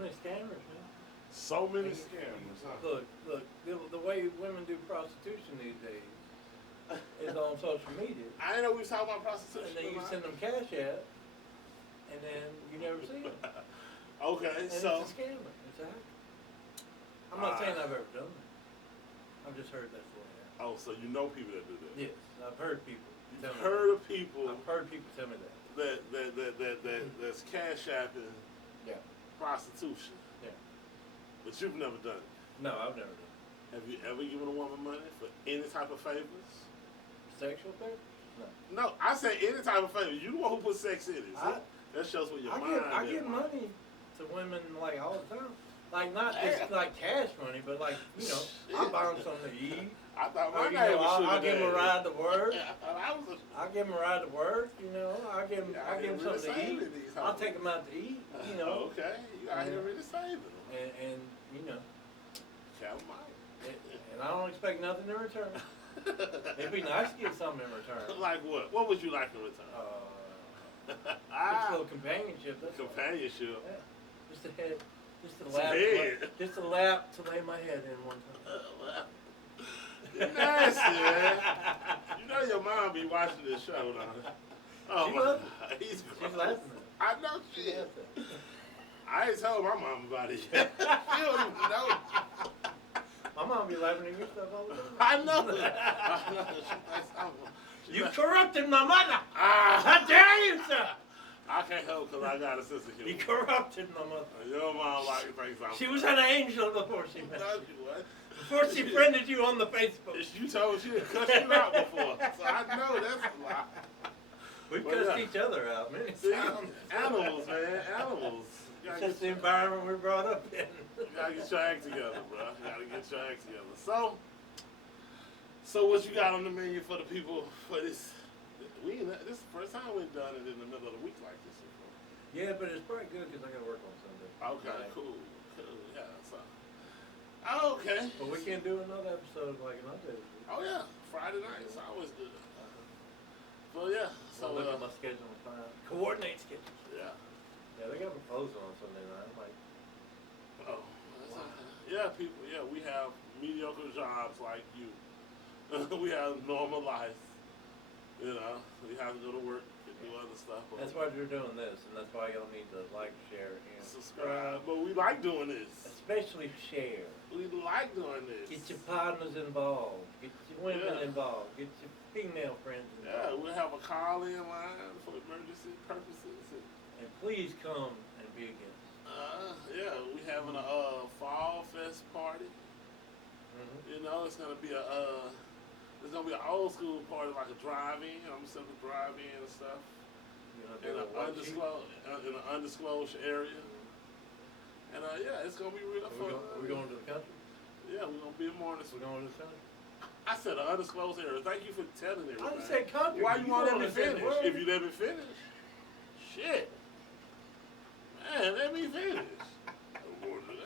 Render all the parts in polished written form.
many scammers, man. So many And scammers, huh? look, the way women do prostitution these days is on social media. I didn't know we was talking about And prostitution. then you send them cash out, and then you never see them. Okay, And so. it's a scammer. It's a hacker. I'm not saying I've ever done it. I've just heard that's the way it happens. Oh, so you know people that do that? Yes, I've heard people tell You've me heard of people that. I've heard people tell me that. that's cash apping Yeah, prostitution, yeah. but you've never done it. No, I've never done Have you ever given a woman money for any type of favors? it. Sexual therapy? No. No, I say any type of favor. You the one who put sex in it. See? That shows where your mind I is. give money to women like all the time. Like not just like cash money, but like I buy them something to eat. I thought Or, my name was Sugar I'll give them a Daddy. ride to work. I thought I was a. I'll give them a ride to work. I'll give them, Yeah, I'll give them really something to saving eat. these I'll hoes. take them out to eat. Okay, you out here really saving them. And Tell them out. and I don't expect nothing in return. It'd be nice to get something in return. Like what? What would you like in return? Just a little companionship. That's all. Companionship. Yeah. Just a head. Just a Some lap. head. Just a lap to lay my head in one time. You're nasty, man. You know your mom be watching this show, now. Oh, She my loves God. He's She's laughing I know she at is. it. I ain't told my mom about it yet. She don't even know. My mom be laughing at your stuff all the time. I know that. I know. She thinks I'm. You corrupted my mother! Ah, How dare you, sir! I can't help because I got a sense of humor. You corrupted my mother. Your mom like thinks I'm. She was an angel before she met No, you. she wasn't. Before she friended you on the Facebook. You told she had cussed you out before, so I know that's a lie. We've Well, cussed yeah. each other out many See, times. animals, man, animals. You It's gotta, just the get, environment we're brought up in. you gotta get your act together, bro. You gotta get your act together. So what you got on the menu for the people for this? This is the first time we've done it in the middle of the week like this before. Yeah, but it's probably good because I gotta work on Sunday. Okay, Right. cool, yeah. So, okay. But we can't do another episode like another day. Oh yeah, Friday night. It's always good. Well, yeah. So So look at my schedule and find out. Coordinate schedules. yeah. Yeah, they got proposal on Sunday night. I'm like, Oh, that's okay. Yeah, people. Yeah, we have mediocre jobs like you. We have normal life. We have to go to work and do other stuff. But that's why you're doing this, and that's why y'all need to like, share, and subscribe. But we like doing this. especially share. We like doing this. Get your partners involved. Get your women Yeah. involved. Get your female friends Yeah, involved. we'll have a call-in line for emergency purposes. And please come and be a guest. Yeah, we having a fall fest party. Mm-hmm. It's gonna be it's gonna be an old school party, like a drive-in. I'm set up a drive-in and stuff in an undisclosed area. And yeah, it's gonna be real fun. We're going to the country. Yeah, we're gonna be in Morning. We're going to the country. I said an undisclosed area. Thank you for telling everything. I just said country. Why you won't let me wanna say the finish? word. If you let me finish, shit, man, let me finish.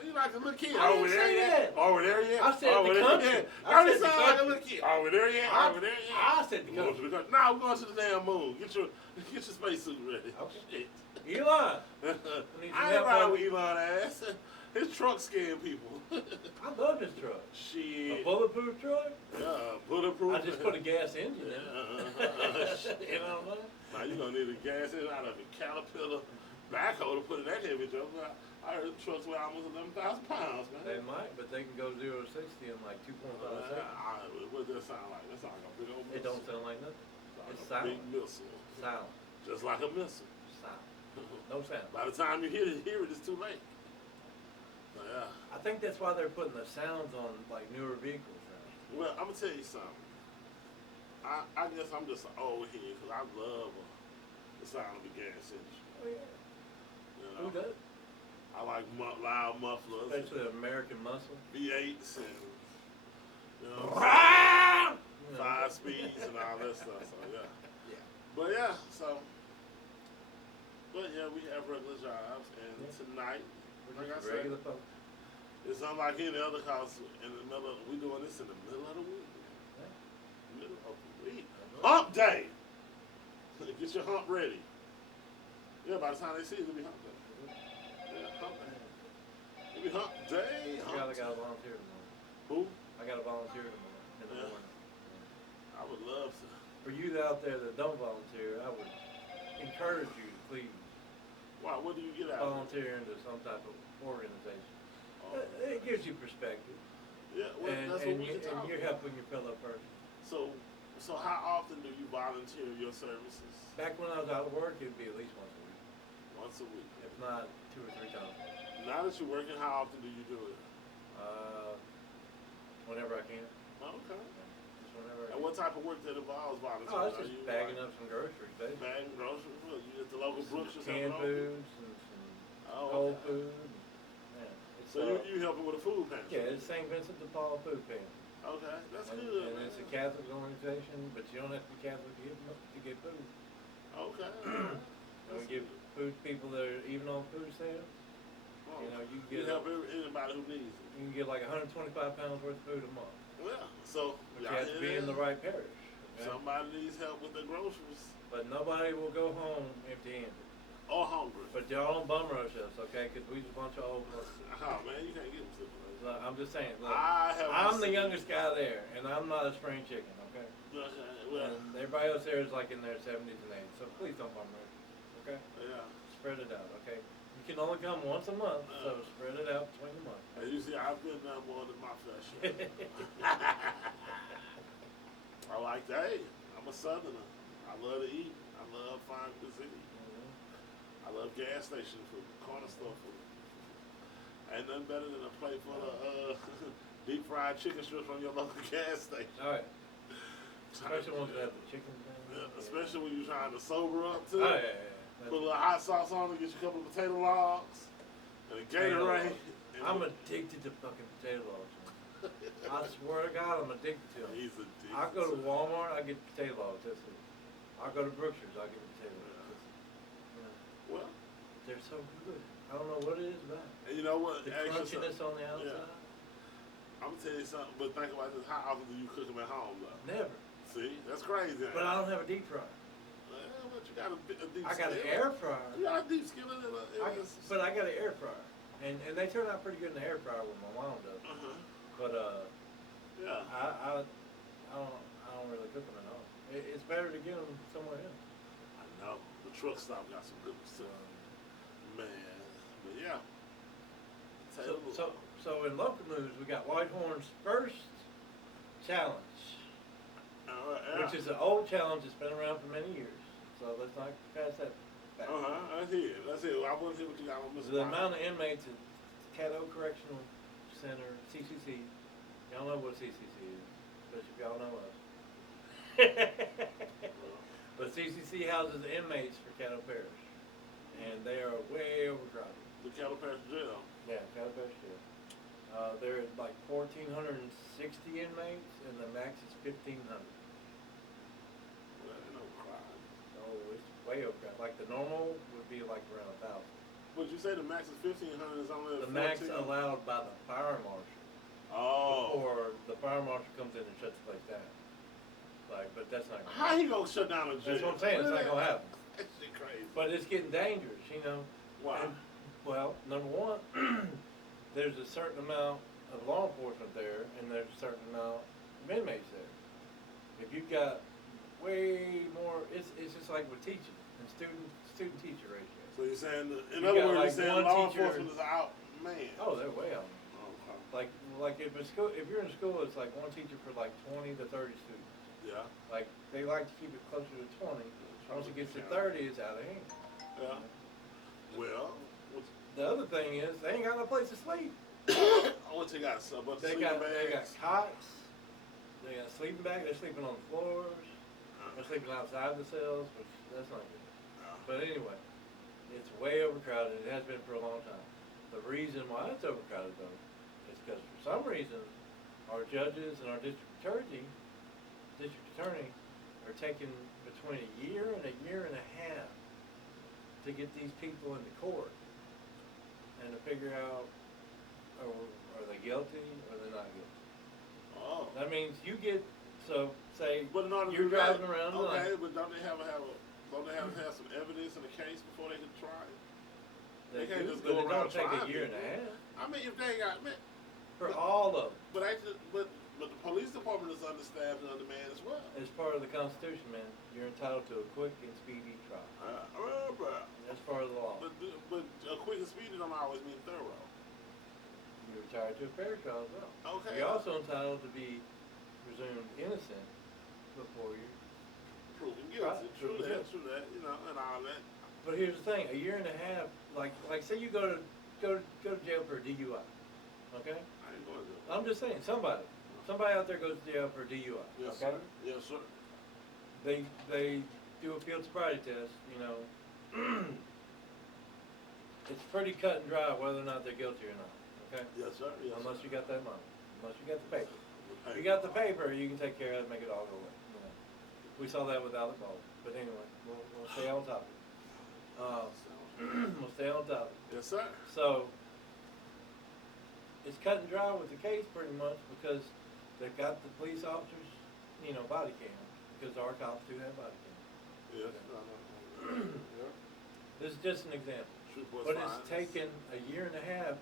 You like a little kid. I Over didn't there say yet? that. Over there yet? I said Over the there country. yet? I Don't said it the sound like a country. little kid? Over there yet? Over there yet? I said the We're going to country. the country. Nah, we're going to the damn moon. Get your spacesuit ready. Okay. Shit. Elon. I need some ain't help riding on- with Elon ass. His truck scaring people. I love this truck. A Shit. bulletproof truck? Yeah, bulletproof. I just put a gas engine in it. Shit. You know what I'm saying? Now you gonna need a gas in out of a Caterpillar backhoe to put in that heavy truck. I heard trucks weigh almost 11,000 pounds, man. They might, but they can go 0 to 60 in like 2.5 seconds. What does that sound like? That sounds like a big old missile. It don't sound like nothing. Like It's a silent. big missile. Silent. Just like a missile. Silent. No sound. By the time you hear it, it's too late. So, yeah. I think that's why they're putting the sounds on like newer vehicles now. Well, I'm gonna tell you something. I guess I'm just an old head because I love the sound of the gas engine. Oh yeah. You Who know? does? I like loud mufflers, Especially American muscle. V8s, and you know, You know. 5 speeds and all that stuff. So yeah. Yeah. But yeah, but yeah, we have regular jobs, and Yeah. tonight, We're like I just said, regular folks. it's unlike any other house in the middle of, we doing this in the middle of the week. Middle of the week. Hump day! Get your hump ready. Yeah, by the time they see it, it'll be hump day. Yeah, hump day. Maybe hump day. I gotta volunteer tomorrow. Who? I gotta volunteer tomorrow in the Yeah. morning. I would love to. For you out there that don't volunteer, I would encourage you to please Why? What do you get out of it? volunteer into some type of organization. Oh. It gives you perspective, Yeah, well, and, that's and, what we you, can and talk you're about. helping your fellow person. So how often do you volunteer your services? Back when I was out of work, it would be at least once a week, Once a week. if not 2 or 3 times. Now that you're working, how often do you do it? Whenever I can. Okay. Just whenever I And can. what type of work that involves volunteering? Oh, it's Are just you bagging like up some groceries, basically. bagging groceries? What, you at the local Brooks or Canned something? foods and some Oh, cold okay. food. Yeah. It's, So you helping with a food pantry? yeah, it's St. Vincent de Paul Food Pantry. Okay, that's And, good. and man. it's a Catholic organization, but you don't have to be Catholic to get food. Okay. And we That's give good. food to people that are even on food stamps. Oh, You know, you can you get help anybody who needs it. you can get like 125 pounds worth of food a month, Yeah. So but you y'all have to be hear in the that? right parish. Okay? Somebody needs help with their groceries But nobody will go home empty-handed. or hungry. But y'all don't bum rush us, okay? Because we just a bunch of old folks. Oh man, you can't get them to Look, I'm just saying. Look, I have. I'm the youngest guy there, and I'm not a spring chicken, okay? Okay. Well, And everybody else there is like in their 70s and 80s, so please don't bum rush us, okay? yeah. Spread it out, okay? You can only come once a month, so spread it out between the months. As you see, I've been there more than my flesh. I like that. Hey, I'm a southerner. I love to eat. I love fine cuisine. I love gas station food, corner store food. Ain't nothing better than a plate full of deep fried chicken strips from your local gas station. All right. Especially ones that have the chicken thing. Yeah, especially when you're trying to sober up too. Oh, yeah. Put a little hot sauce on it, get you a couple of potato logs, and a Gatorade. I'm addicted to fucking potato logs. I swear to God, I'm addicted to them. He's addicted. I go to Walmart, I get potato logs. That's it. I go to Brookshire's, I get potato logs. That's it. You know, Well, they're so good. I don't know what it is about it. and you know what? The Ask crunchiness yourself- on the outside. I'm gonna tell you something, but think about this. How often do you cook them at home, though? Never. See, that's crazy. ain't But it? I don't have a deep fryer. Well, but you got a deep I got an skillet. air fryer. You got a deep skillet in But I got an air fryer. And they turn out pretty good in the air fryer when my mom does. Uh-huh. But Yeah. I don't really cook them at home. It's better to get them somewhere else. I know. The truck stop got some good ones too. Man. But yeah. So in local news, we got Whitehorn's first challenge, which is an old challenge that's been around for many years. So let's not pass that back. Let's hear it. Let's hear it. I want to see what you got on Mr. The amount of inmates at Caddo Correctional Center, CCC, y'all know what CCC is, especially if y'all know us. But CCC houses inmates for Caddo Parish, and they are way overcrowded. The Cattle Parish Jail. Yeah, Caddo Parish Jail. There are like 1,460 inmates, and the max is 1,500. Well, ain't no crime. Oh, it's way overcrowded. Like the normal would be like around 1,000. But you say the max is 1,500, is only The 14? max allowed by the fire marshal. Oh. Or the fire marshal comes in and shuts the place down. Like, but that's not gonna How happen. he gonna shut down a jail? That's what I'm saying, it's not gonna happen. That shit crazy. But it's getting dangerous, you know. Why? And, well, number one, there's a certain amount of law enforcement there, and there's a certain amount of inmates there. If you've got way more, it's just like with teaching and student-teacher ratio. So you're saying, in You other got, words, like, you're saying one law teacher- enforcement is out, man. Oh, they're way out. Okay. Like if you're in school, it's like one teacher for like 20 to 30 students. Yeah. Like they like to keep it closer to 20. Once it gets to 30, it's out of hand. Yeah. Well, The other thing is they ain't got no place to sleep. what you got? A bunch of They sleeping got bags. cots. They got sleeping bags. They're sleeping on the floors. They're sleeping outside the cells, which that's not good. But anyway, it's way overcrowded. It has been for a long time. The reason why it's overcrowded though is because for some reason our judges and our district attorney are taking between a year and a half to get these people into court and to figure out are they guilty or they're not guilty. Oh. That means you get, so say But in order to you're do that, driving around okay, tonight. but don't they have to have some evidence in the case before they can try it? They can't do, just but go it around don't take trying a year and a people. half. I I mean, if they ain't got man, For but, all of them. but the police department is understaffed and undermanned as well. It's part of the Constitution, man. You're entitled to a quick and speedy trial. But That's part of the law. but a quick and speedy don't always mean thorough. You're entitled to a fair trial as well. Okay. You're also entitled to be presumed innocent before you. Proven guilty. Right. True Proven that. guilty. True that. You know, and all that. But here's the thing: a year and a half, like say you go to jail for a DUI, okay? I ain't going to. I'm just saying, somebody out there goes to jail for a DUI, Yes, okay? sir. Yes, sir. They do a field sobriety test, you know. It's pretty cut and dry whether or not they're guilty or not, okay? Yes, sir. Yes, Unless sir. you got that money, unless you got the paper. Hey. If you got the paper, you can take care of it, make it all go away. You know. We saw that with Alec Baldwin. But anyway, we'll stay on topic. We'll stay on topic. Yes, sir. So it's cut and dry with the case pretty much because they've got the police officers, you know, body cam because our cops do have body cam. Yes. Yeah. This is just an example. Truth was But fine. it's taken a year and a half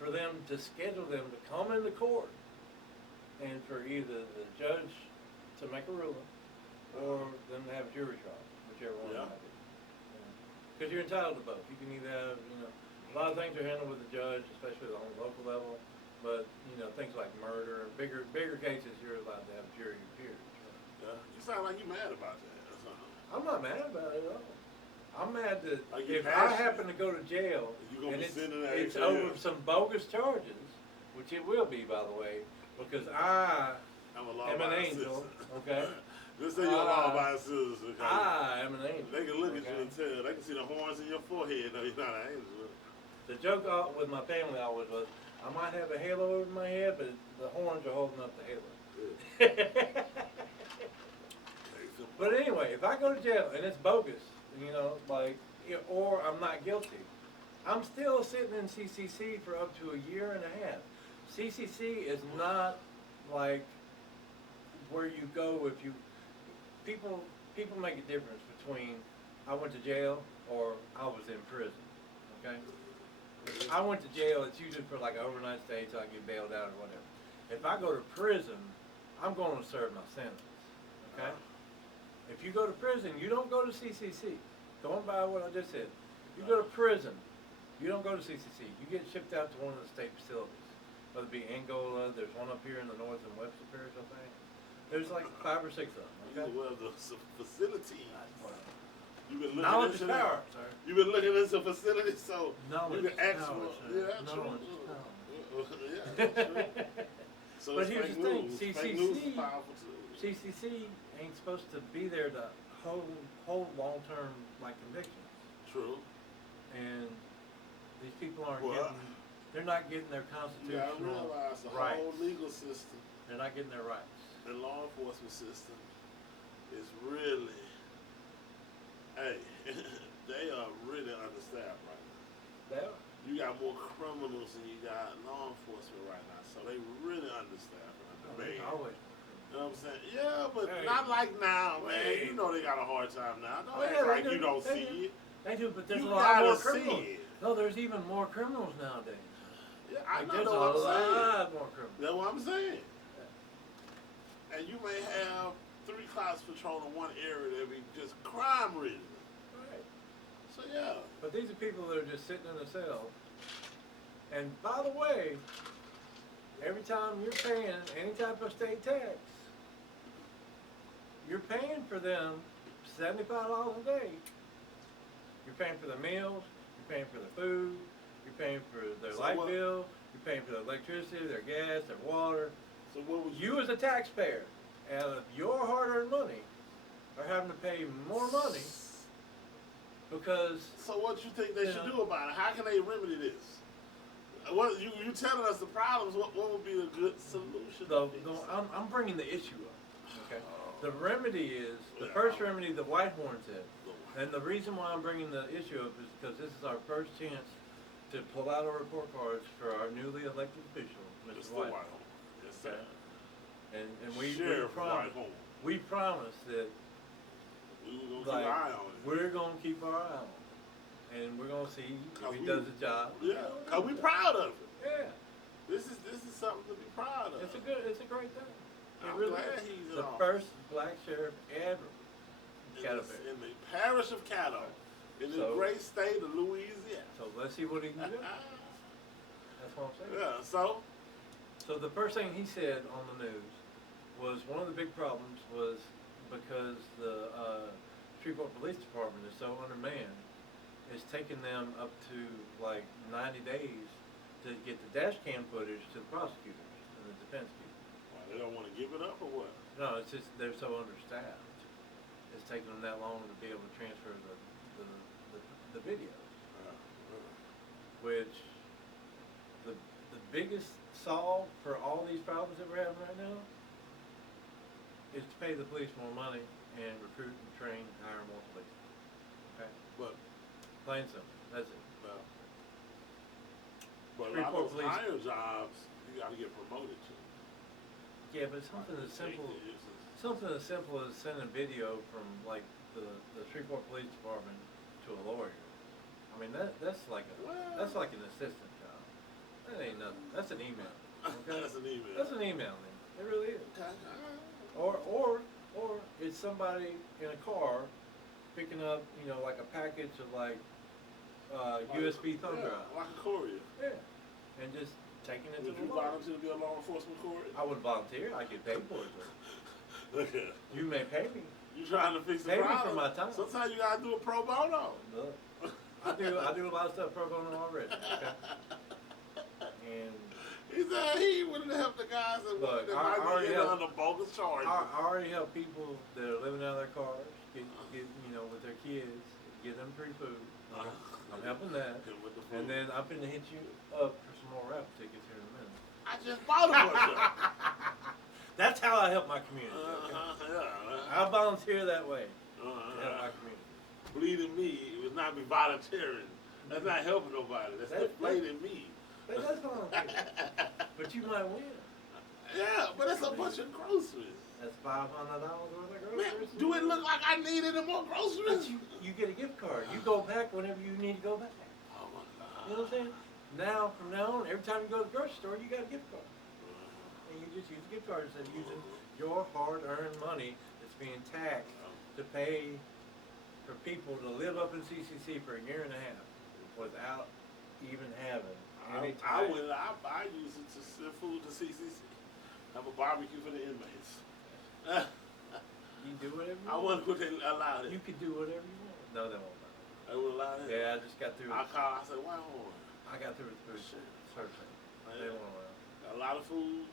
for them to schedule them to come into court and for either the judge to make a ruling or them to have a jury trial, whichever one Yeah. it might be. Because you're entitled to both. You can either have, you know, a lot of things are handled with the judge, especially on the local level, but, you know, things like murder and bigger cases, you're allowed to have a jury appear. Yeah. You sound like you mad about that. Or something. I'm not mad about it at all. I'm mad that Are you if I passionate? happen to go to jail You gonna and be it's sending that it's ATL? over some bogus charges, which it will be, by the way, because I I'm a am an law-abiding angel, citizen. okay? Just say you're a law-abiding citizen. Okay? I am an angel. They can look at you okay? and tell. They can see the horns in your forehead. No, you're not an angel. The joke with my family always was, I might have a halo over my head, but the horns are holding up the halo. But anyway, if I go to jail and it's bogus, you know, like, or I'm not guilty, I'm still sitting in CCC for up to a year and a half. CCC is not like where you go if you, people make a difference between I went to jail or I was in prison, okay? If I went to jail, it's usually for like an overnight stay till I get bailed out or whatever. If I go to prison, I'm going to serve my sentence, okay? If you go to prison, you don't go to CCC. Going by what I just said. If you go to prison, you don't go to CCC. You get shipped out to one of the state facilities. Whether it be Angola, there's one up here in the north in Webster Parish, I think. There's like 5 or 6 of them, okay? Well, the facility. You've been looking Knowledge is into power, that. sir. You've been looking into facilities, so Knowledge you can is ask power, for. sir. Yeah, Knowledge true. is power. Yeah, true. So But it's here's fake the thing, news. Fake news is CCC powerful too. CCC ain't supposed to be there to hold long-term like convictions. True. And these people aren't Well, getting, they're not getting their You gotta constitutional realize the rights. whole legal system They're not getting their rights. and law enforcement system is really, hey, they are really understaffed right now. They are. You got more criminals than you got law enforcement right now, so they really understaffed right now. There's Man. always. You know what I'm saying? Yeah, but Hey. not like now, man. Hey. You know they got a hard time now. Don't Oh, act yeah, they like do. you don't They see do. it. They do, but there's You a lot more gotta criminals. see it. No, there's even more criminals nowadays. Yeah, I Like, know there's a what I'm saying. lot more criminals. That's what I'm saying. And you may have 3 cops patrolling one area that be just crime ridden. Right. So yeah. But these are people that are just sitting in a cell. And by the way, every time you're paying any type of state tax, you're paying for them $75 a day. You're paying for the meals, you're paying for the food, you're paying for their So light what- bill, you're paying for their electricity, their gas, their water. So what was You as a taxpayer, out of your hard-earned money, are having to pay more money because So what you think they You should know. do about it? How can they remedy this? What you telling us the problems? What would be a good solution? to fix? I'm bringing the issue up. Okay. The remedy is the first remedy that Whitehorn said, and the reason why I'm bringing the issue up is because this is our first chance to pull out our report cards for our newly elected official, Mr. Mr. Whitehorn. Whitehorn. Yes, sir. Okay. And we Sheriff promised Whitehorn. we promised that We were gonna like, keep an eye on it. we're gonna keep our eye on it. and we're gonna see if he we- does the job. Yeah, cause we proud of it. Yeah, This is something to be proud of. it's a great thing. It I'm really glad is. he's in The office. first black sheriff ever. in Caddo the, Fair. in the parish of Caddo, in the So- great state of Louisiana. So let's see what he can do. That's what I'm saying. Yeah, so So the first thing he said on the news was one of the big problems was because the Shreveport Police Department is so undermanned, it's taking them up to like 90 days to get the dash cam footage to the prosecutors and the defense people. they don't want to give it up or what? No, it's just they're so understaffed. It's taking them that long to be able to transfer the videos, which the biggest solve for all these problems that we're having right now is to pay the police more money and recruit and train, hire more police. Okay, But plain and simple. That's it. well, but a lot Shreveport of those Police- higher jobs you got to get promoted to. Yeah, but something as simple. Executives and- Something as simple as sending video from like the Shreveport Police Department to a lawyer. I mean that's like that's like an assistant job. That ain't nothing. That's an email. Okay? That's an email. That's an email man. It really is. Okay. Or it's somebody in a car picking up, like a package of like USB thumb drive. Like a courier. Yeah. And just taking it Would to you the lawyer. volunteer to be a law enforcement courier? I would volunteer. I get paid for it. Though. Look at You may pay me. you trying to fix the Pay me problem. for my time. Sometimes you gotta do a pro bono. Look, I do a lot of stuff pro bono already. Okay? And He said he wouldn't help the guys that, Look, that I might already be in helped- under bogus charges. I already help people that are living out of their cars, get with their kids, get them free food. I'm helping that. Him with the food. And then I'm finna hit you up for some more raffle tickets here in a minute. I just bought a bunch of them. That's how I help my community. Okay? Yeah. I volunteer that way to help my community. Bleeding me would not be volunteering. That's not helping nobody. That's deflating me. That's volunteer. But you might win. Yeah, but it's a bunch of groceries. That's $500 worth of Man, groceries. do it look like I needed any more But groceries? you get a gift card. You go back whenever you need to go back. Oh my God. You know what I'm saying? Now, from now on, every time you go to the grocery store, you got a gift card. And you just use a gift card instead of using your hard-earned money that's being taxed to pay for people to live up in CCC for a year and a half without even having any I time. use it to send food to CCC. Have a barbecue for the inmates. You do whatever you I want. wonder what they allowed it. You can do whatever you want. No, they won't. They would allow it. Yeah, I just got through. I called. I said, "Wow, I got through with food Shit. searching. They won't allow. got a lot of food.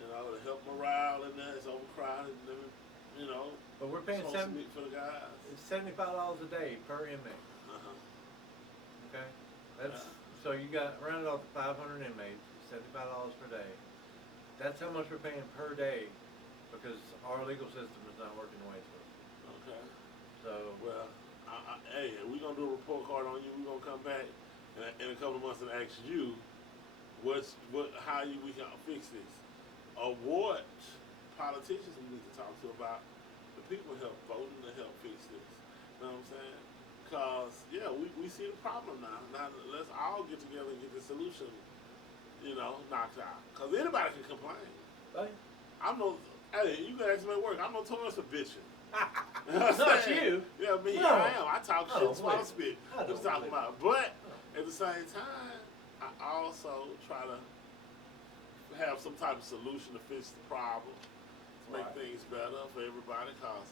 You know, to help morale in there. It's overcrowded. You know, But we're paying supposed to meet for the guys. It's $75 a day per inmate. Okay, that's so you got rounded off to 500 inmates, $75 per day. That's how much we're paying per day because our legal system is not working the way it's supposed to. Okay. So Well, hey, we're gonna do a report card on you. We're gonna come back in a couple of months and ask you how we can fix this, or what politicians we need to talk to about the people help voting to help fix this. You know what I'm saying? Because we see the problem now. Now let's all get together and get the solution, knocked out. Because anybody can complain. Right. Hey, you can ask me at work. I'm notorious for bitching. Not you. Yeah, me. No. I am. I talk I shit, don't swallow blame spit. you. I What you don't talking blame about? But at the same time, I also try to have some type of solution to fix the problem, to make Right. things better for everybody. Cause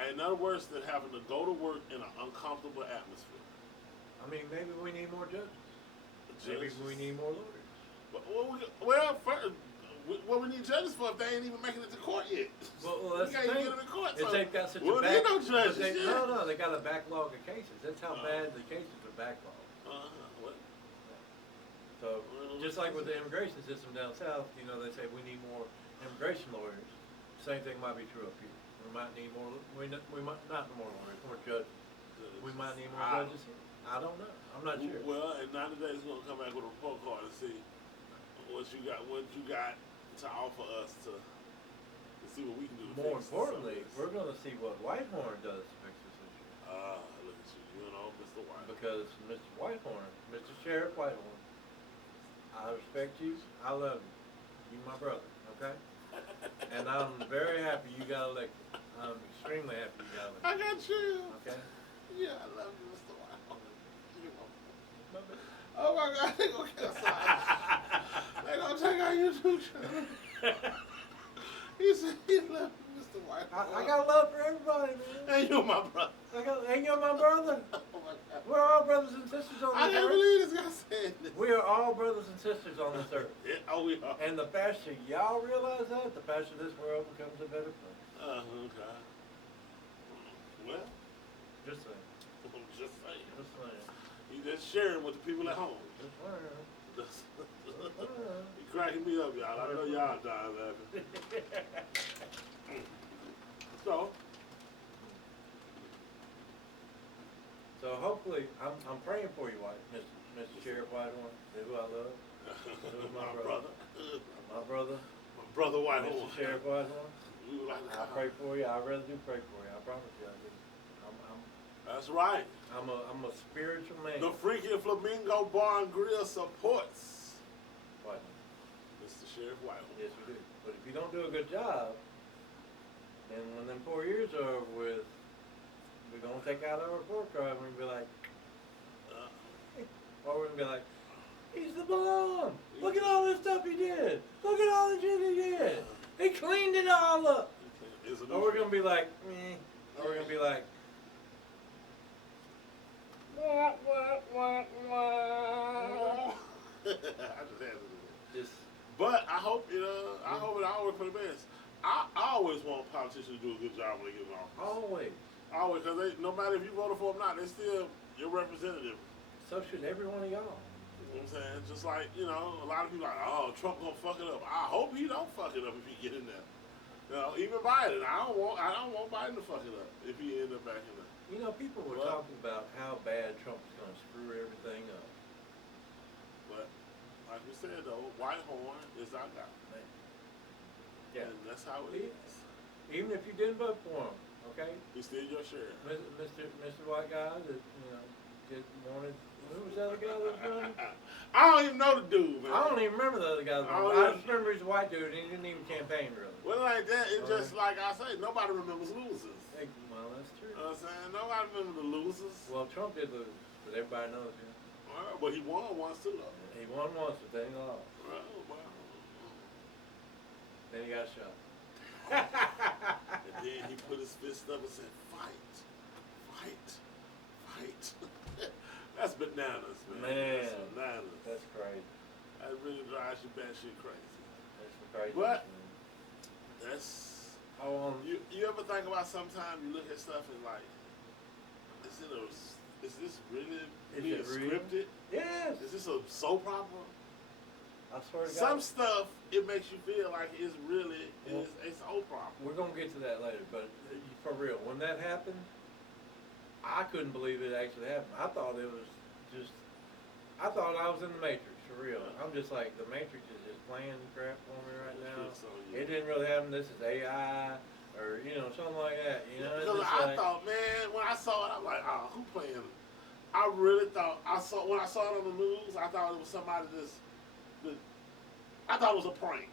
ain't nothing worse than having to go to work in an uncomfortable atmosphere. I mean, maybe we need more judges. Maybe we need more lawyers. First, what we need judges for if they ain't even making it to court yet? Well, that's we the can't thing. get them in court. If So they've got such we a don't need back, no judges. no, they got a backlog of cases. That's how bad the cases are backlogged. What? So, just like with the immigration system down south, they say we need more immigration lawyers. Same thing might be true up here. We might need more. We might not more lawyers, more judges. We might need more judges here. I don't know. I'm not sure. Well, in 90 days, we're gonna come back with a report card and see what you got to offer us to see what we can do. To More fix importantly, some of this. we're going to see what Whitehorn does to fix this issue. Look at you, Mr. White. because Mr. Whitehorn, Mr. Sheriff Whitehorn, I respect you. I love you. You my brother, okay? And I'm very happy you got elected. I'm extremely happy you got I elected. got you. Okay? Yeah, I love you, Mr. White. Oh my God, they gonna cancel us. They gonna take our YouTube channel. He said he loved Mr. White. I got love for everybody, man. And you're my brother. And you're my brother. Oh my God. We're all brothers and sisters on I this can't earth. believe this guy said this. We are all brothers and sisters on this earth. Yeah, oh, we are. And the faster y'all realize that, the faster this world becomes a better place. Okay. Well, Just saying. I'm just saying. Just saying. You just sharing with the people at home. Just saying. You cracking me up, y'all. I know y'all dying laughing. So, So hopefully, I'm praying for you, White, Mr. Sheriff Whitehorn, who I love. my brother. My brother, My brother Whitehorn. Mr. Sheriff Whitehorn. We would like to I pray for you. I really do pray for you. I promise you, I do. That's right. I'm a spiritual man. The Freaky Flamingo Bar and Grill supports White. Mr. Sheriff Whitehorn. Yes, we do. But if you don't do a good job, then when them 4 years are over with, we're gonna take out our report card and we're gonna be like, or we're gonna be like, he's the bomb. Look at all this stuff he did. Look at all the shit he did. He cleaned it all up. Or we're gonna be like, meh. Or we're gonna be like, wah, wah, wah, wah. I just had to do it. Just, But I hope I hope it always for the best. I always want politicians to do a good job when they get in office. always. Always, because no matter if you voted for them or not, they're still your representative. So should every one of y'all. You know what I'm saying? Just like, a lot of people are like, oh, Trump gonna fuck it up. I hope he don't fuck it up if he get in there. Even Biden. I don't want Biden to fuck it up if he end up back in there. You know, people were Well, talking about how bad Trump's gonna screw everything up. But like we said though, Whitehorn is our guy. Yeah. And that's how it is. Even if you didn't vote for him, okay? He's still your sheriff. Mr. White guy that, just wanted, who was the other guy that was running? I don't even know the dude, man. I don't even remember the other guy. I just remember he's a white dude and he didn't even campaign really. Well, like that, it's just like I say, nobody remembers losers. Hey, well, that's true. You know what I'm saying? Nobody remembers the losers. Well, Trump did lose, but everybody knows him. But he won once too, though. He won once, but then he lost. Well. Then he got shot. And then he put his fist up and said, fight. That's bananas, man. That's bananas. That's crazy. That really drives you batshit crazy. That's crazy. But- man. That's... Oh, You ever think about sometimes you look at stuff and like, is this really Is being it real? scripted? yes. Is this a soap opera? I swear to God. Some stuff, it makes you feel like it's really Well, it's soap opera. We're gonna get to that later, but for real, when that happened, I couldn't believe it actually happened. I thought it was I thought I was in the Matrix for real. I'm just like, the Matrix is just playing crap for me right now. So, yeah. It didn't really happen. This is AI or something like that. It's Because just I like, thought, man, when I saw it, I'm like, oh, who playing it? I really thought when I saw it on the news, I thought it was somebody I thought it was a prank.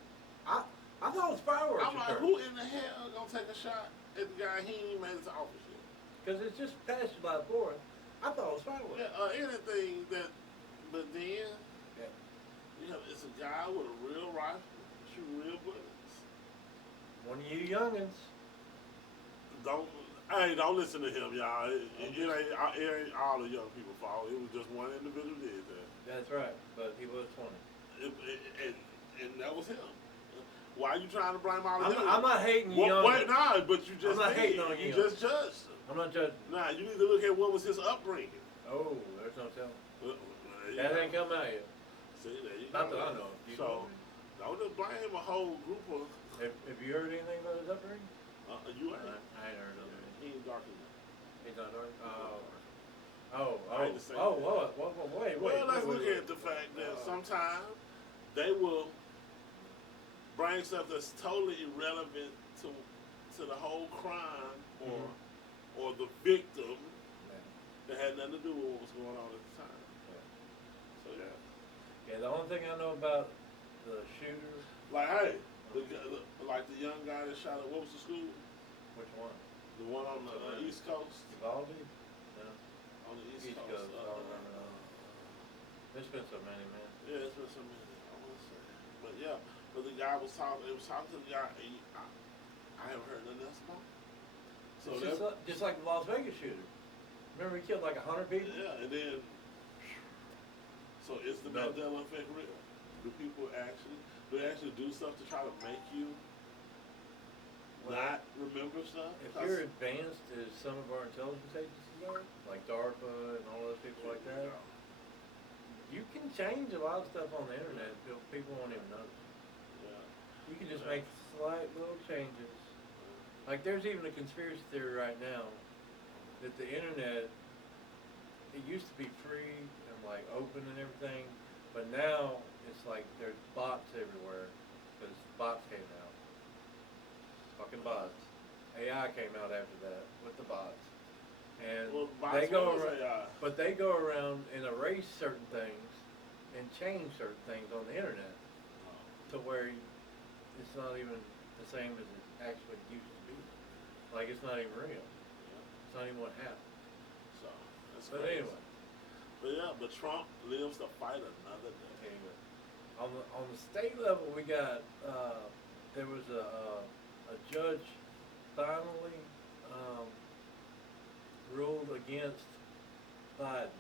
I thought it was fireworks. I'm like, who in the hell gonna take a shot at the guy he ain't made it to office yet? Because it's just past July 4th. I thought it was fireworks. Yeah, anything that, but then, Yeah. it's a guy with a real rifle, shooting real bullets. One of you youngins. Don't listen to him, y'all. It ain't all the young people's fault. It was just one individual did that. That's right, but he was 20. And that was him. Why are you trying to blame all of them? I'm not hating you youngins. But you just I'm not hating on you you. just judged him. I'm not judging. Nah, you need to look at what was his upbringing. Oh, there's no telling. That That ain't come out yet. See, there you Not go. that I know. You So, know. don't just blame a whole group of. Have you heard anything about his upbringing? You ain't. I ain't heard of it. He ain't dark enough. He's not dark? I hate to say that. Wait. Well, let's look at the fact that sometimes they will bring stuff that's totally irrelevant to the whole crime or the victim, that had nothing to do with what was going on at the time. Yeah. So yeah, Yeah, the only thing I know about the shooter, like hey, like the young guy that shot at what was the school? which one? The one on the East Coast. Uvalde? No. On the East, East Coast. Coast, I don't remember that. There's been so many, man. Yeah, it's been so many. I want to say, but yeah, but the guy was talking. It was talking to the guy. And I haven't heard nothing else about it. So It's just like the Las Vegas shooter. Remember he killed like 100 people? yeah, and then so is the No. Mandela effect real? Do people actually do stuff to try to make you not remember stuff? If you're advanced as some of our intelligence agencies are, like DARPA and all those people like that, you can change a lot of stuff on the internet. People won't even notice. Yeah. You can just make slight little changes. Like there's even a conspiracy theory right now that the internet, it used to be free and like open and everything, but now it's like there's bots everywhere because bots came out. Fucking bots. AI came out after that with the bots. And Well, they bots go was around, AI. but they go around and erase certain things and change certain things on the internet to where it's not even the same as it actually used to be. Like it's not even real. It's not even what happened. So that's But crazy. anyway, But yeah, but Trump lives to fight another day. anyway, on the state level, we got there was a judge finally ruled against Biden.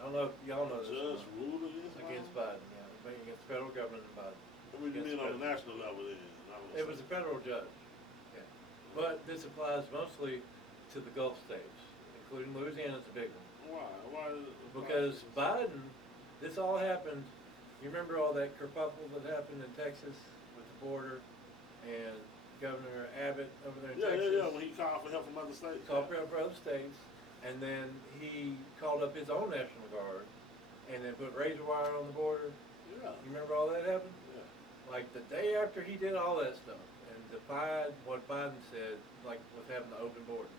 I don't know if y'all know this. Judge one. ruled Against Biden, yeah, but against the federal government and Biden. What do you against mean on the federal. national level then? It was a federal judge. Yeah. But this applies mostly to the Gulf states, including Louisiana's a big one. Why? Why? Because Biden, this all happened, you remember all that kerfuffle that happened in Texas with the border and Governor Abbott over there in Texas? Yeah, when he called for help from other states. Called for help for other states, and then he called up his own National Guard and then put razor wire on the border. Yeah. You remember all that happened? Yeah. Like the day after he did all that stuff and defied what Biden said, like with having the open border,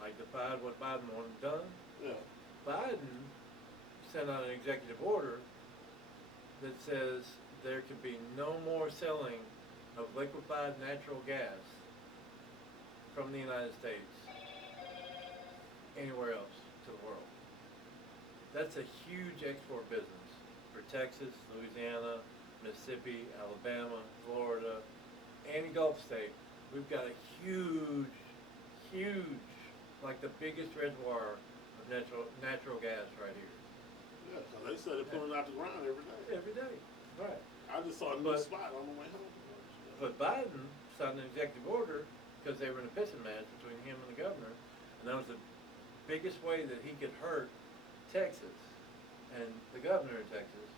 like defied what Biden wanted done, Yeah. Biden sent out an executive order that says there can be no more selling of liquefied natural gas from the United States anywhere else to the world. That's a huge export business for Texas, Louisiana, Mississippi, Alabama, Florida, any Gulf state. We've got a huge, like the biggest reservoir of natural gas right here. Yeah, because they said they're pulling it out the ground every day. Every day, right. I just saw a new spot on the way home. But Biden signed an executive order because they were in a pissing match between him and the governor, and that was the biggest way that he could hurt Texas and the governor of Texas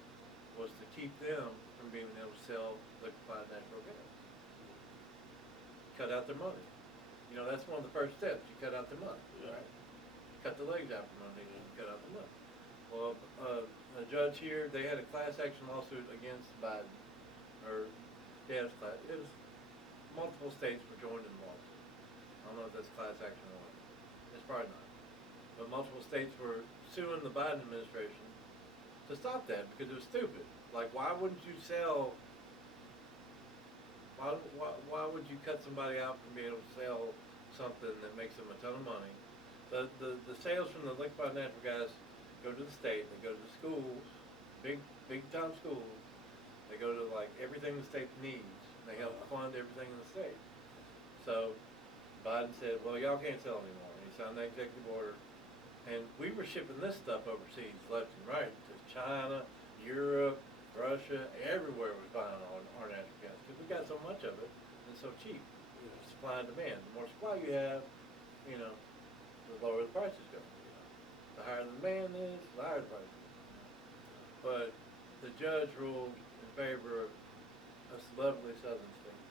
was to keep them from being able to sell liquefied natural gas. Cut out their money. You know, that's one of the first steps. You cut out their money, right? Cut the legs out from under you and cut out the money. Well, a judge here, they had a class action lawsuit against Biden, or yeah, it was multiple states were joined in the lawsuit. I don't know if that's class action or not. It's probably not. But multiple states were suing the Biden administration to stop that because it was stupid. Like, why wouldn't you sell? Why would you cut somebody out from being able to sell something that makes them a ton of money? The sales from the liquefied natural gas go to the state. They go to the schools, big time schools. They go to like everything the state needs. They help fund everything in the state. So Biden said, well, y'all can't sell anymore. He signed the executive order. And we were shipping this stuff overseas left and right to China, Europe, Russia, everywhere was buying our natural gas because we got so much of it and it's so cheap. You know, supply and demand. The more supply you have, you know, the lower the prices go. You know. The higher the demand is, the higher the price is. But the judge ruled in favor of us lovely southern state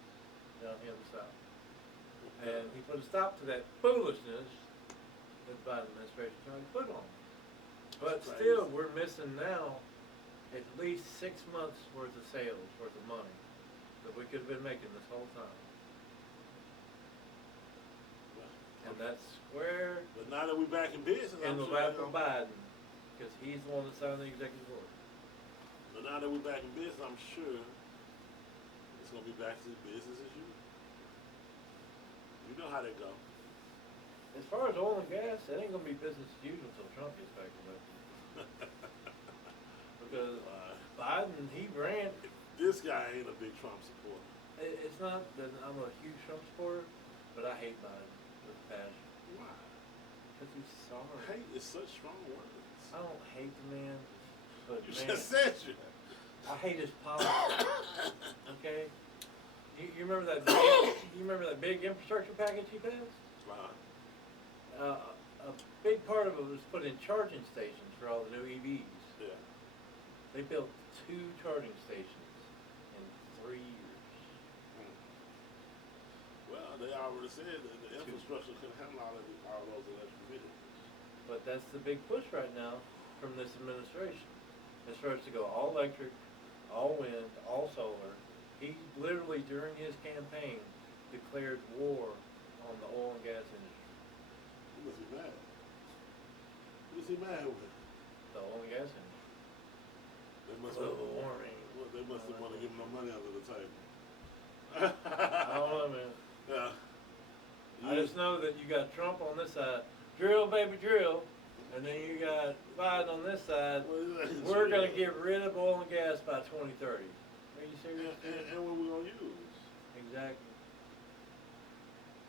down here in the south. And he put a stop to that foolishness that the Biden administration trying to put on. But still, we're missing now at least 6 months worth of sales, worth of money that we could have been making this whole time. And that's square But now that we're back in business, in I'm the sure, lap of Biden, because he's the one that signed the executive order. but now that we're back in business, I'm sure it's gonna be back to business as usual. You know how that go. As far as oil and gas, it ain't gonna be business as usual until Trump gets back elected. Because Biden, he ran. This guy ain't a big Trump supporter. It's not that I'm a huge Trump supporter, but I hate Biden with passion. Why? Because he's sorry. Hate is such strong words. I don't hate the man, but You man, just said you. I hate his politics. Okay? You remember that? You remember that big infrastructure package he passed? A big part of it was put in charging stations for all the new EVs. Yeah. They built 2 charging stations in 3 years. Well, they already said that the infrastructure can handle all those electric vehicles. But that's the big push right now from this administration. As far as to go all electric, all wind, all solar. He literally, during his campaign, declared war on the oil and gas industry. He must be mad. Who's he mad with? The oil and gas industry. They must Global warming. Well, they must have want to give him no money under the table. I don't know, man. Yeah. I just know that you got Trump on this side, drill baby drill, and then you got Biden on this side. We're gonna get rid of oil and gas by 2030. Are you serious? And what we gonna use? Exactly.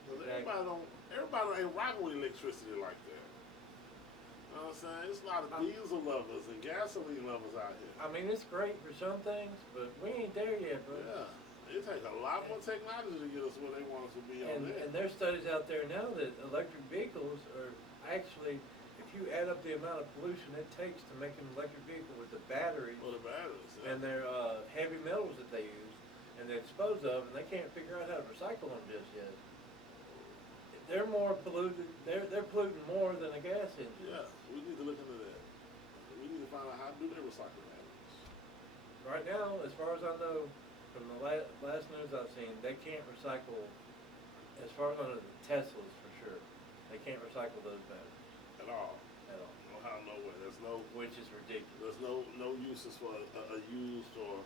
Because everybody ain't rocking with electricity like that. You know what I'm saying? It's a lot of diesel lovers and gasoline lovers out here. I mean, it's great for some things, but we ain't there yet, bro. Yeah. It takes a lot more technology to get us where they want us to be on that. And there's studies out there now that electric vehicles are actually, if you add up the amount of pollution it takes to make an electric vehicle with the batteries For the batteries. Yeah. and their heavy metals that they use and they dispose of, and they can't figure out how to recycle them just yet. They're more polluted. They're polluting more than a gas engine. Yeah, we need to look into that. We need to find out how to do their recycling batteries. Right now, as far as I know, from the last news I've seen, they can't recycle, as far as I know, the Teslas for sure. They can't recycle those batteries At all. at all, No how, no way. which is ridiculous. There's no uses for a used or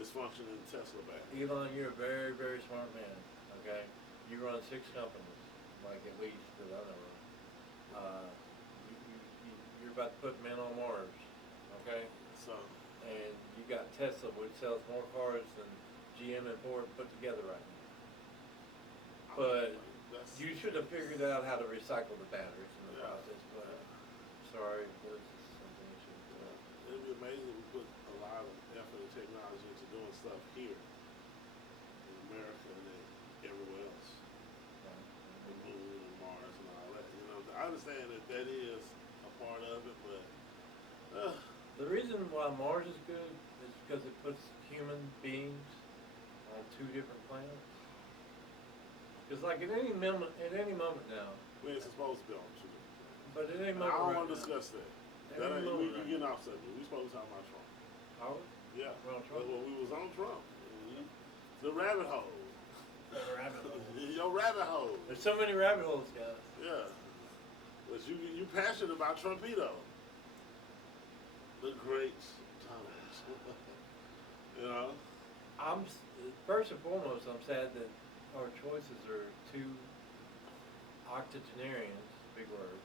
dysfunctioning Tesla battery. Elon, you're a very, very smart man, okay? You run 6 companies, like at least, that I know of. You're about to put men on Mars, okay? So, And you got Tesla, which sells more cars than GM and Ford put together right now. But you should have figured out how to recycle the batteries in the Yeah. process, but sorry, this is something you should do. it'd be amazing if we put a lot of effort and technology into doing stuff here in America and then everywhere else. The moon and Mars and all that. You know, I understand that is a part of it, but The reason why Mars is good is because it puts human beings on 2 different planets. Because like at any moment now, we ain't supposed to be on two. but at any I moment don't right want to now, discuss that. at That any ain't, moment we right getting off subject. We supposed to talk about Trump. now, Yeah. We're on Trump. Well, we was on Trump. The rabbit hole. rabbit hole. Your rabbit hole. There's so many rabbit holes, guys. Yeah. But you passionate about Trumpito. The great Thomas. You know? First and foremost, I'm sad that our choices are 2 octogenarians, big word.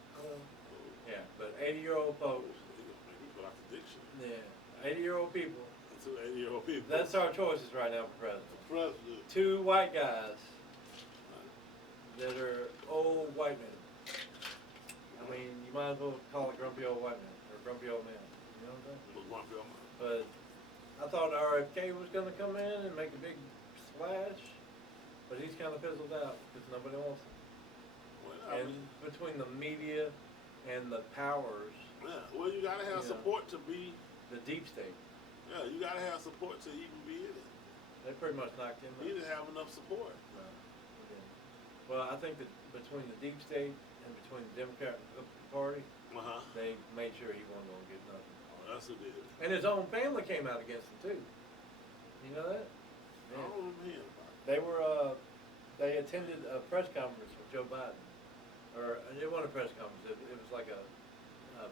Yeah, but 80-year-old folks. Make me put out the dictionary. Yeah, 80-year-old people. 2 80-year-old people. That's our choices right now for president. President. 2 white guys that are old white men. I mean, you might as well call it grumpy old white men or grumpy old men. You know what I'm saying? Look, Grumpy on my- But I thought RFK was going to come in and make a big splash, but he's kind of fizzled out because nobody wants him. Well, I And mean, between the media and the powers, yeah. Well, you gotta have Yeah. support to be. the deep state, Yeah, you gotta have support to even be in it. they pretty much knocked him He out. didn't have enough support. No, he didn't. Well, I think that between the deep state and between the Democratic Party, they made sure he wasn't going to get nothing. Oh, that's what it is. And his own family came out against him too. You know that? I don't remember him. They were, they attended a press conference with Joe Biden, or it wasn't a press conference. It was like a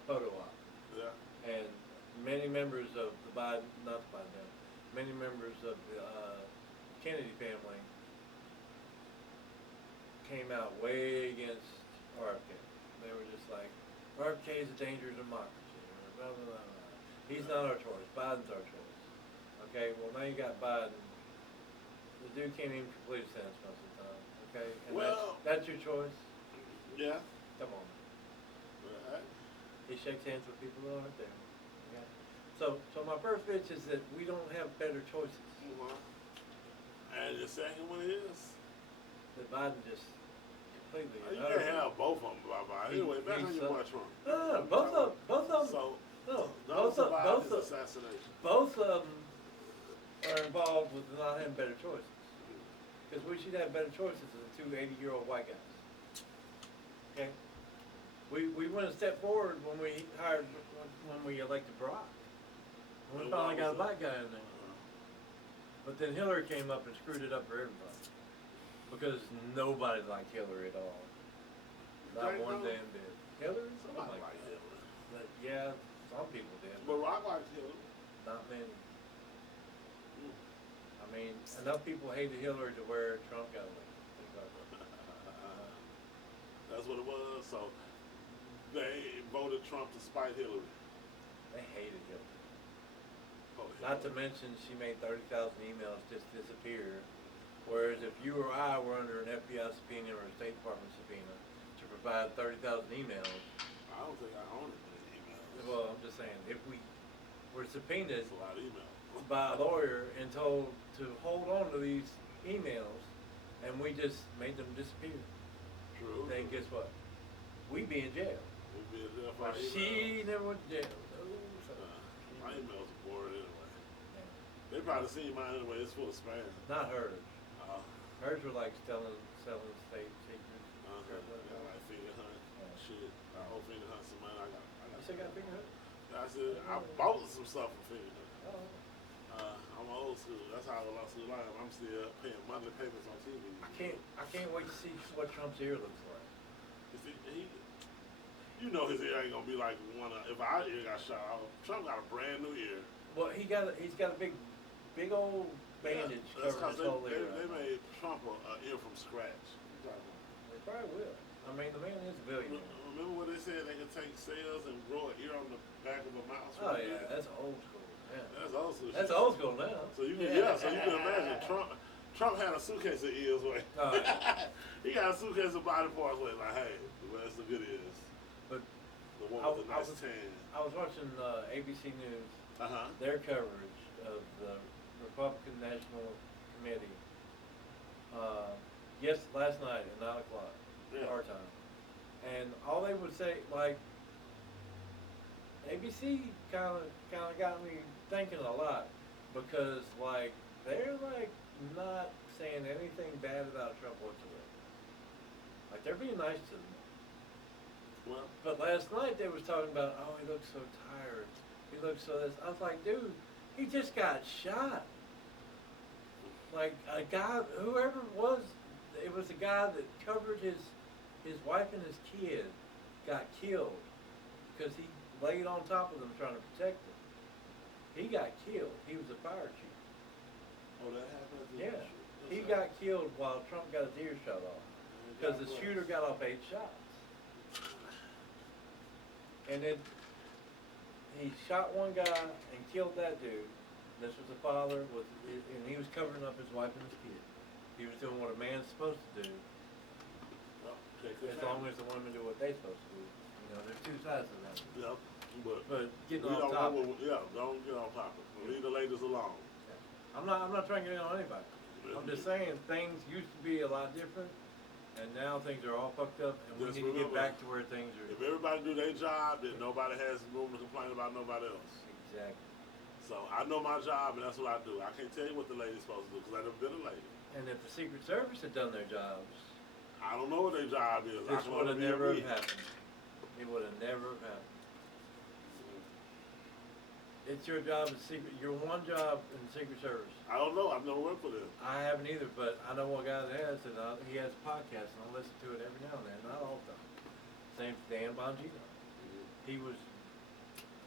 photo op, Yeah. and many members of the Biden, not the Biden family, many members of the Kennedy family came out way against RFK. They were just like, RFK is a danger to democracy, or blah, blah, blah, blah. He's not our choice. Biden's our choice. Okay, well, now you got Biden. The dude can't even complete a sentence most of the time. Okay? And Well- that's your choice? Yeah. Come on. Right. He shakes hands with people that aren't there. Okay? So my first bitch is that we don't have better choices. And the second one is, That Biden just completely. you can't have both of them, blah. Anyway, back on your boy Trump. No, both of them. So, No, don't both of survive his both of assassination. both of them are involved with not having better choices. Because we should have better choices than two 80-year-old white guys. Okay? We went a step forward when we elected Barack. When we finally got a black guy in there. But then Hillary came up and screwed it up for everybody. Because nobody liked Hillary at all. Not They one don't. damn bit. Hillary? Somebody Oh my like God. Hillary. But yeah, some people did. Barack likes Hillary. Not many. Mm. I mean, enough people hated Hillary to where Trump got elected. Think about that. That's what it was. So they voted Trump to spite Hillary. They hated Hillary. Oh, Not to Hillary. mention she made 30,000 emails just disappear. Whereas if you or I were under an FBI subpoena or a State Department subpoena to provide 30,000 emails, I don't think I own it. Emails. well, I'm just saying, if we were subpoenaed It's a lot of emails. by a lawyer and told to hold on to these emails, and we just made them disappear, True. then guess what? We'd be in jail. We'd be in jail for But our emails. she never went to jail. No, so. My emails are boring anyway. Yeah. They probably seen mine anyway. It's full of spam. Not hers. Uh, Hers were like selling state secrets. got like finger hunt shit. I owe finger hunt some money. I got. You still got a finger hook? I said I bought some stuff from finger hunt. Oh. I'm old school. That's how old school I am. I'm still paying monthly payments on TV. I can't wait to see what Trump's ear looks like. You know his ear ain't gonna be like one of. If our ear got shot out, Trump got a brand new ear. Well, he's got a big old bandage That's covering because his whole ear. they made Trump an ear from scratch. They probably will. I mean, the man is a billionaire. Remember when they said they could take cells and grow an ear on the back of a mouse? Oh yeah, that's old school. Yeah. That's old school. That's shit. old school now. So you can imagine Trump had a suitcase of ears way. Oh, yeah. He got a suitcase of body parts way. Like, hey, where's the good ears? But The one with the I nice was- tan. I was watching ABC News, Uh-huh. their coverage of the Republican National Committee. Last night at 9 o'clock, Yeah. our time, and all they would say, like, ABC kind of got me thinking a lot, because like they're like not saying anything bad about Trump whatsoever. Like they're being nice to them. Well, But last night they was talking about, oh, he looks so tired. He looks so this. I was like, dude, he just got shot. Like a guy, whoever it was a guy that covered his wife and his kid got killed because he laid on top of them trying to protect them. He got killed. He was a fire chief. oh, that happened. Yeah. He got killed while Trump got his ear shot off because the shooter got off 8 shots. And then he shot one guy and killed that dude. This was the father, and he was covering up his wife and his kid. He was doing what a man's supposed to do, Well, okay, good as family. long as the women do what they're supposed to do. You know, there's two sides to that. Yeah, but But getting we on don't top, know don't get on topic. Leave the ladies alone. I'm not trying to get on anybody. I'm just saying things used to be a lot different, and now things are all fucked up, and we Just need to get remember, back to where things are. If everybody do their job, then nobody has room to complain about nobody else. Exactly. So I know my job, and that's what I do. I can't tell you what the lady's supposed to do because I've never been a lady. And if the Secret Service had done their jobs, I don't know what their job is. I this can would have only be a never me. happened. It would have never happened. It's your job as secret. Your one job in the Secret Service. I don't know. I've never worked for them. I haven't either, but I know one guy that has, and he has a podcast, and I listen to it every now and then, not all the time. Same with Dan Bongino. He was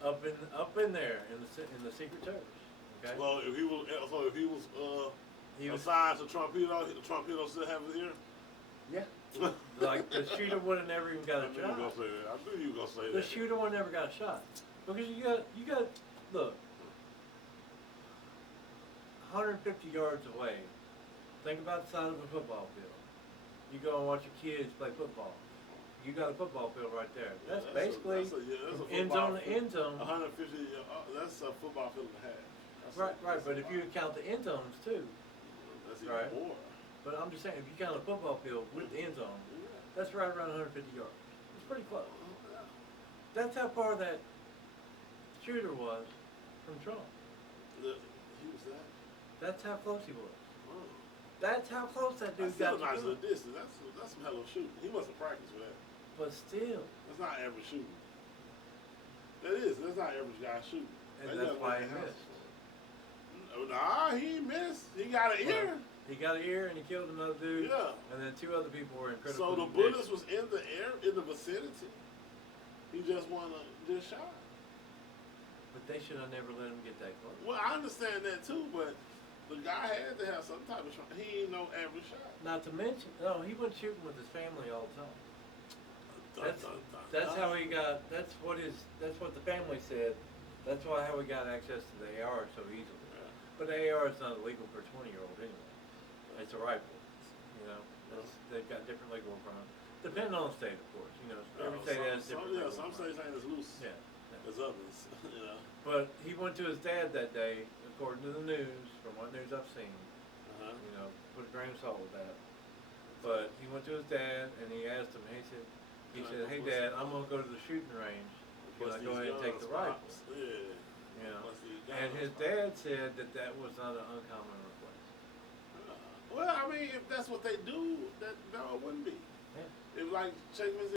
up in there in the Secret Service. Okay. Well, if he was He was assigned to Trumpito, Trumpito still have it here. yeah. Like the shooter would have never even got I a knew you were shot. gonna say that. I knew you were gonna say The that. shooter would never got a shot because you got look 150 yards away. Think about the size of a football field. You go and watch your kids play football. You got a football field right there. That's basically that's a end football zone to field. end zone. 150. That's a football field and a half. Right. But if you count the end zones too, that's even right. more. But I'm just saying, if you count a football field with the end zone, that's right around 150 yards. It's pretty close. That's how far that shooter was from Trump. He was that. That's how close he was. Oh. That's how close that dude That's still got a nice to little distance. That's some hell of shooting. He must have practiced for that. But still, That's not average shooting. That is. That's not average guy shooting. and They that's gotta why work he the missed. house. Nah, he ain't missed. He got an ear. He got an ear and he killed another dude. Yeah. And then two other people were in critical So the condition. bullets was in the air, in the vicinity. He just wanna just shot. But they should have never let him get that close. Well, I understand that too, but the guy had to have some type of shot. He ain't no average shot. Not to mention, no, he went shooting with his family all the time. Dun, That's dun, dun, that's dun. how he got. That's what the family said. That's why how he got access to the AR so easily. Yeah. But the AR is not illegal for a 20-year-old anyway. It's a rifle. You know, they've got different legal requirements, depending on the state, of course. You know, every state has different. Yeah, legal some states ain't as loose requirements. Yeah. as others. You know. But he went to his dad that day, according to the news, from what news I've seen. Uh-huh. You know, put a grain of salt with that. But he went to his dad and he asked him. He said, "Hey Dad, I'm gonna go to the shooting range. Can I go ahead and take the rifle?" Yeah. You know, Plus these and guns his pops. dad said that was not an uncommon request. Well, I mean, if that's what they do, that no, it wouldn't be. Yeah. If like Chapman